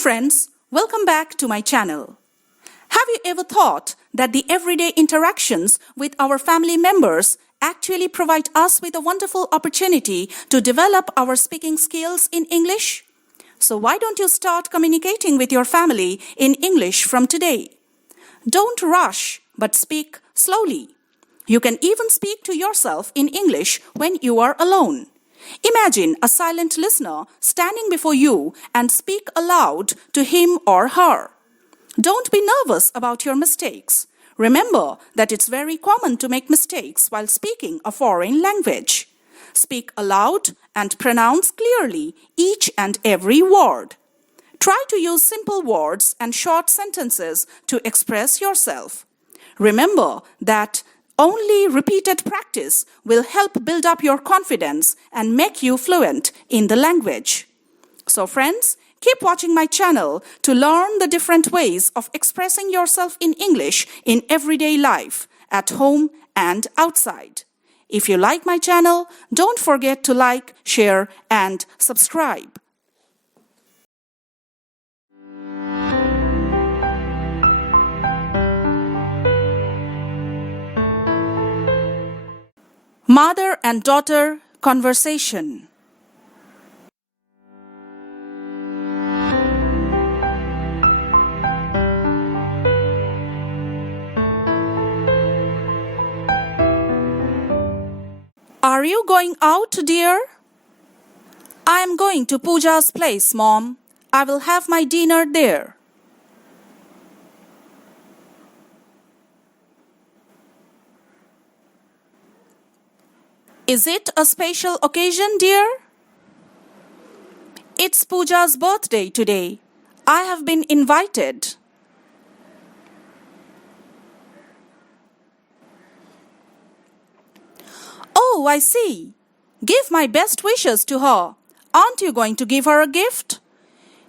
friends, welcome back to my channel. Have you ever thought that the everyday interactions with our family members actually provide us with a wonderful opportunity to develop our speaking skills in English? So why don't you start communicating with your family in English from today? Don't rush, but speak slowly. You can even speak to yourself in English when you are alone. Imagine a silent listener standing before you and speak aloud to him or her. Don't be nervous about your mistakes. Remember that it's very common to make mistakes while speaking a foreign language. Speak aloud and pronounce clearly each and every word. Try to use simple words and short sentences to express yourself. Remember that only repeated practice will help build up your confidence and make you fluent in the language. So friends, keep watching my channel to learn the different ways of expressing yourself in English in everyday life, at home and outside. If you like my channel, don't forget to like, share and subscribe. Mother and daughter conversation. Are you going out, dear? I am going to Pooja's place, Mom. I will have my dinner there. Is it a special occasion, dear? It's Pooja's birthday today. I have been invited. Oh, I see. Give my best wishes to her. Aren't you going to give her a gift?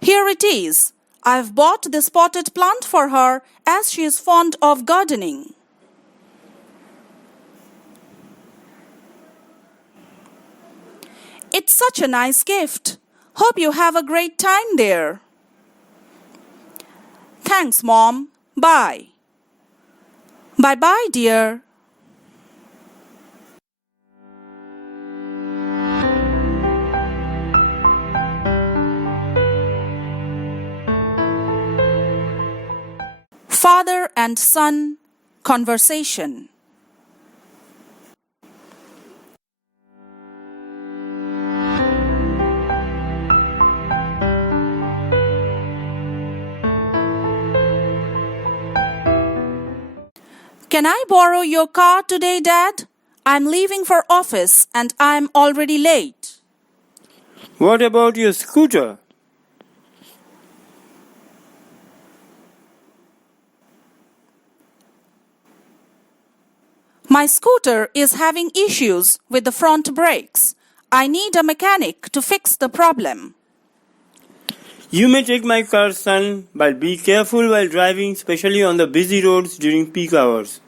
Here it is. I've bought this potted plant for her as she is fond of gardening. It's such a nice gift. Hope you have a great time there. Thanks, Mom. Bye. Bye-bye, dear. Father and son conversation. Can I borrow your car today, Dad? I'm leaving for office and I'm already late. What about your scooter? My scooter is having issues with the front brakes. I need a mechanic to fix the problem. You may take my car, son, but be careful while driving, especially on the busy roads during peak hours.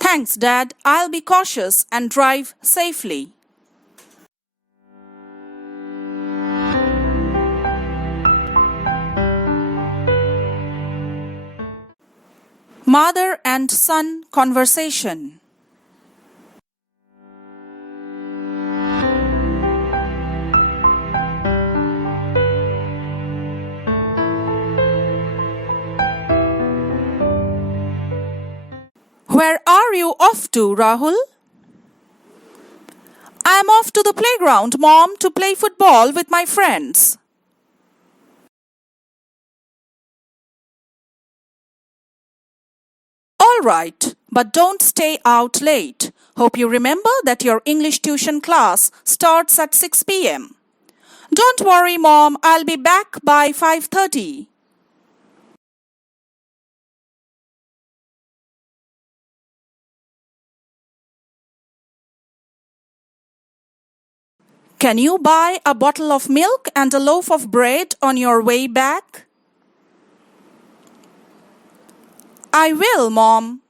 Thanks, Dad. I'll be cautious and drive safely. Mother and son conversation. Where are you off to, Rahul? I'm off to the playground, Mom, to play football with my friends. All right, but don't stay out late. Hope you remember that your English tuition class starts at 6 p.m. Don't worry, Mom, I'll be back by 5:30. Can you buy a bottle of milk and a loaf of bread on your way back? I will, Mom.